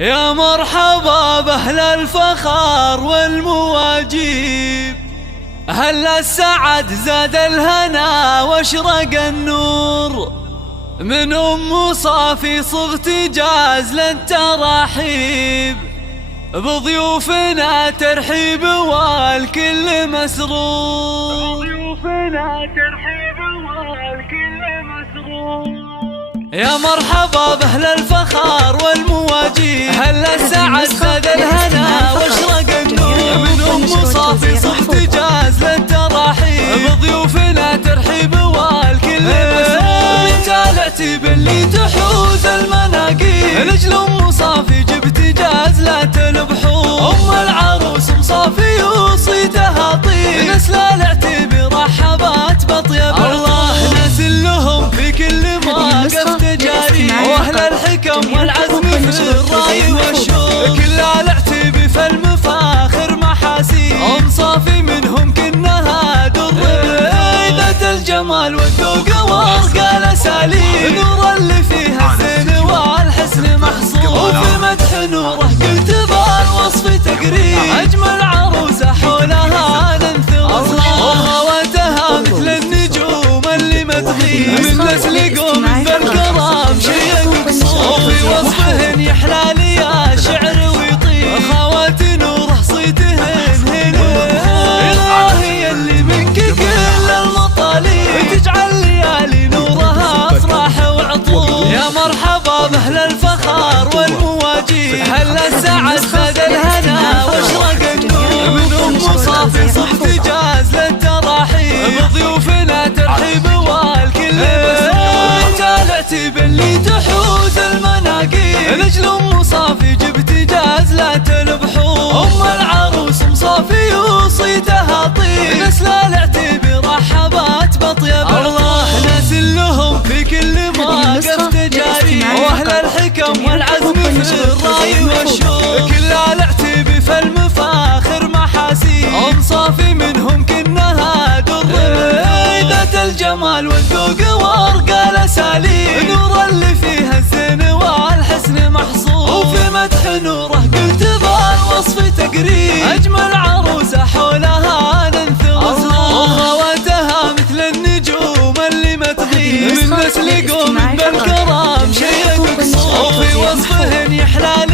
يا مرحبا بأهل الفخار والمواجيب، أهل السعد زاد الهنا واشرق النور، من أم صافي صغت جاز للتراحيب، بضيوفنا ترحيب والكل مسرور. يا مرحبا بأهل الفخار والمواجيب، أهل السعد زاد الهنا واشرق النور، من أم صافي صغت جاز للتراحيب، بضيوفنا ترحيب والكل مسرور. بنت العتيب اللي تحوز المناقيب، نجل أم صافي جبت جاز لا تلبحون، أم العروس مصافي وصيتها طيب، نسل العتيب رحبات بطيب الله، ناس لهم في كل موقف تجاري، واهل الحكم والعزم في الراي والشوق، كل العتيب في المفاخر محاسيب، ام صافي منهم كنها در ذات الجمال والذوق وارقى الاساليب، نور اللي فيها الزين والحسن محصور، وفي مدح نوره قلت بالوصف تقريب، اجمل عروسه حولها ننثر، وخواتها مثل النجوم اللي ما تغيب، من نسل قوم بالكرام شيء مقصور، وفي وصفهن يحلى لي الشعر ويطيب، خوات نوره صيتهن هنا، هي اللي منك كل المطالب، تجعل ليالي نورها افراح وعطور. يا مرحبا باهل الفخار والمواجيب، اهل السعد زاد الهنا واشرق النور، من ام صافي صغت جاز للتراحيب، بضيوفنا ترحيب والكل مسرور. بنت العتيب اللي تحوز المناقيب، نجل ام صافي جبت جاز لا تلبحون، ام العروس مصافي وصيتها طيب، نسل العتيب رحبات بطيب الله، ناس لهم في كل موقف تجاري، واهل الحكم والعزم في الراي والشوق، كل العتيب في المفاخر محاسيب، ام صافي منهم كنها در ذات الجمال والذوق وارقى الاساليب، نور اللي فيها الزين والحسن محصور، وفي مدح نوره قلت بالوصف تقريب، اجمل عروسه حولها ننثر، وخواتها مثل النجوم اللي ما تغيب، من نسل قوم بالكرام شيء مقصور، وفي وصفهن يحلى